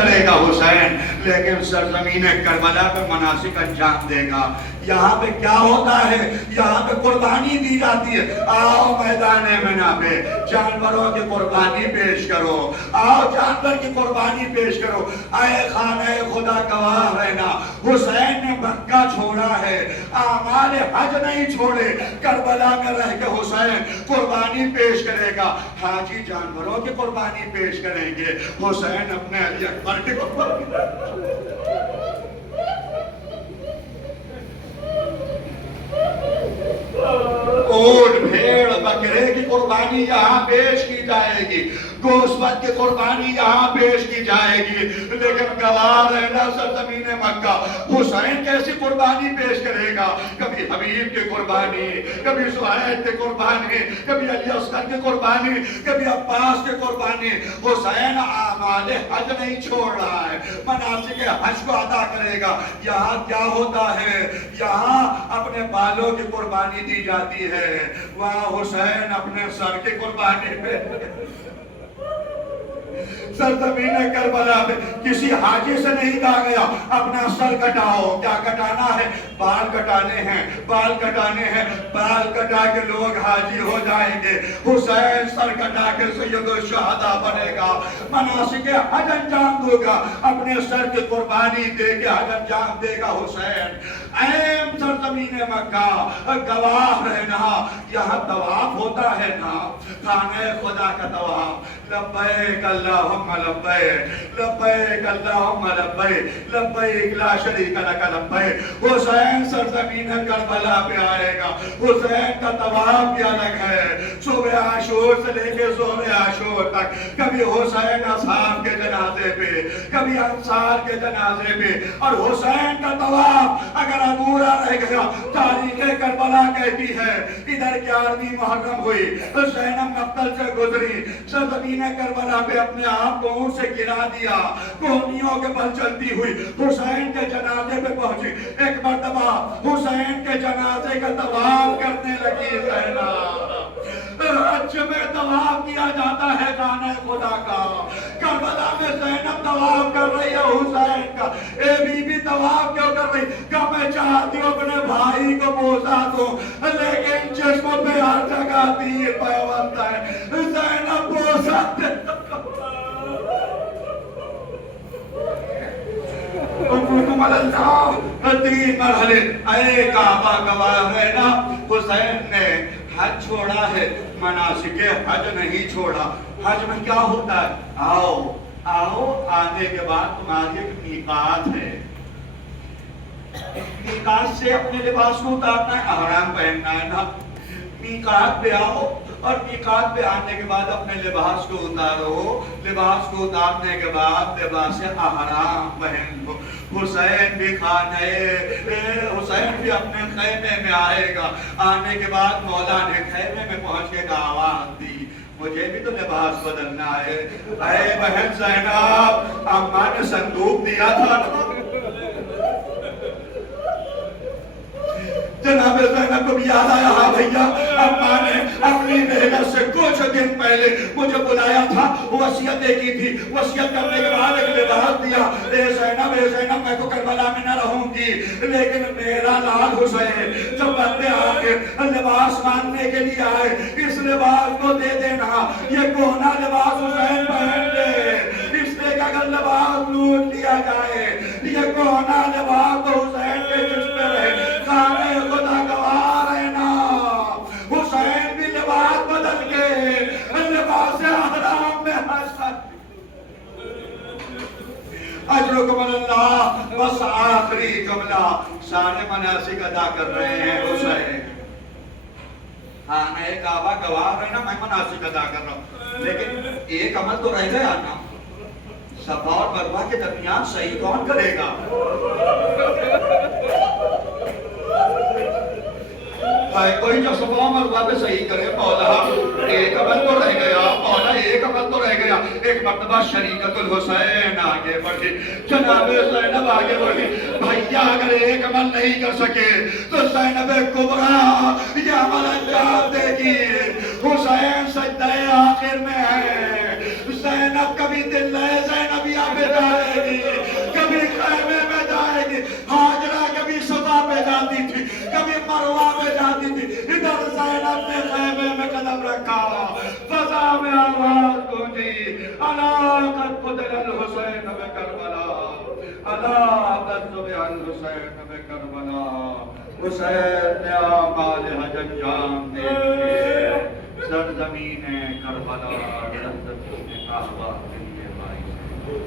کرے گا حسین، لیکن سرزمین کربلا پہ مناسک انجام دے گا۔ یہاں پہ کیا ہوتا ہے؟ یہاں پہ قربانی دی جاتی ہے۔ آؤ میدان مینا پہ جانوروں کی قربانی پیش کرو، آؤ جانور کی قربانی پیش کرو۔ اے خانہ خدا گواہ رہنا، حسین نے مکہ چھوڑا ہے، اعمال حج نہیں چھوڑے۔ کربلا میں رہ کے حسین قربانی پیش کرے گا۔ حاجی جانوروں کی قربانی پیش کریں گے، حسین اپنے علی اکبر کی قربانی۔ اونٹ بھیڑ بکرے کی قربانی یہاں پیش کی جائے گی، گوشت کی قربانی یہاں پیش کی جائے گی، لیکن گواہ رہنا سرزمین مکہ حسین کیسی قربانی پیش کرے گا؟ کبھی حبیب کی قربانی، کبھی سہیل کی قربانی، کبھی علی اصغر کی قربانی، کبھی عباس کی قربانی۔ حسین اعمال حج نہیں چھوڑ رہا ہے، مناسک حج کو ادا کرے گا۔ یہاں کیا ہوتا ہے؟ یہاں اپنے بالوں کی قربانی دی جاتی ہے، وہاں حسین اپنے سر کی قربانی پہ۔ سرزمین کربلا میں کسی حاجی سے نہیں کہا گیا اپنا سر کٹاؤ۔ کیا کٹانا ہے؟ بال کٹانے ہیں، بال کٹانے ہیں، بال کٹا کے لوگ حاجی ہو جائیں گے۔ حسین سر کٹا کے سید الشہداء بنے گا، مناسک حج انجام دے گا، اپنے سر کی قربانی دے کے حج انجام دے گا حسین۔ اے سرزمین مکہ گواہ رہنا، یہاں طواف ہوتا ہے نا، خانہ خدا کا طواف۔ لبیک اللہم لبیک، لبیک اللہم لبیک، لبیک لا شریک لک لبیک۔ حسین سرزمین کربلا پہ آئے گا، حسین کا طواف بھی الگ ہے۔ صبح عاشور سے لے کے ظہر عاشور تک، کبھی حسین اصحاب کے جنازے پہ، کبھی انصار کے جنازے پہ، اور حسین کا طواف اگر ادھورا رہ گیا، تاریخ کربلا کہتی ہے ادھر 11ویں محرم ہوئی، زینب مقتل سے گزری، سرزمین کربلا پہ اپنے آپ کو اونٹ سے گرا دیا، کوہنیوں کے بل چلتی ہوئی حسین کے جنازے پہ پہنچی۔ ایک مرتبہ حسین کے جنازے کا طواف کرنے لگی زینب۔ حج میں طواف کیا جاتا ہے خانہ خدا کا، کربلا میں زینب طواف کر رہی ہے حسین کا۔ اے بی بی طواف کیوں کر رہی؟ کہ میں چاہتی ہوں اپنے بھائی کو بوسا دوں، لیکن چشموں پہ ہر جگہ تیر پیوند ہے، زینب بوسا دے۔ حکم اللہ تین مرحلے۔ اے کعبہ گواہ رہنا، حسین نے حج چھوڑا ہے، مناسک حج نہیں چھوڑا۔ حج میں کیا ہوتا ہے؟ آؤ آؤ، آنے کے بعد تمہاری ایک میقات ہے، میقات سے اپنے لباس کو اتارنا ہے، احرام پہننا ہے نا۔ میقات پہ آؤ، اور میقات پہ آنے کے بعد اپنے لباس کو اتارو، لباس کو اتارنے کے بعد لباس احرام پہن لو۔ حسین بھی حسین بھی اپنے خیمے میں آئے گا۔ آنے کے بعد مولا نے خیمے میں پہنچ کے آواز دی، مجھے بھی تو لباس بدلنا ہے۔ اے بہن زینب، اماں نے صندوق دیا تھا، جناب زینب کو بھی یاد آیا، ہاں بھیا اماں نے اپنی محنت سے کچھ دن پہلے مجھے بلایا تھا، وصیت کی تھی، وصیت کرنے کے بعد ایک لباس دیا۔ اے زینب میں تو کربلا میں نہ رہوں گی، لیکن میرا لال حسین جب بندے آگے لباس مانگنے کے لیے آئے، اس لباس کو دے دینا، یہ کونا لباس حسین پہن لے، اس لیے کہ اگر لباس لوٹ لیا جائے، یہ کونا لباس تو حسین کے جسم میں رہے۔ خانہ خدا گواہ رہنا، حسین بھی لباس بدل کے لباس احرام میں اجرکم اللہ۔ بس آخری جملہ، سارے مناسک ادا کر رہے ہیں حسین۔ خانہ کعبہ گواہ رہنا، میں مناسک ادا کر رہا ہوں، لیکن ایک عمل تو رہ گیا نا، صفا اور مروہ کے درمیان صحیح کون کرے گا؟ کوئی جو صفا اور مروہ پہ صحیح کرے، مولا ایک عمل تو رہ گیا، مولا ایک عمل تو رہ گیا۔ ایک مرتبہ شریکت الحسین آگے بڑھی، جناب زینب آگے بڑھی، بھیا اگر ایک عمل نہیں کر سکے تو زینب کبریٰ یہ عمل انجام دے گی۔ حسین سجدہ آخر میں ہے، زینب کبھی دل ہے زینب یا بیٹا ہے، رکھا فضا میں آواز گونجی الا قد قتل الحسین بکربلا الا قد ذبح الحسین بکربلا حسین نے آمال حج انجام دے سرزمین کربلا سرزمین کعبہ کے لیے بھائی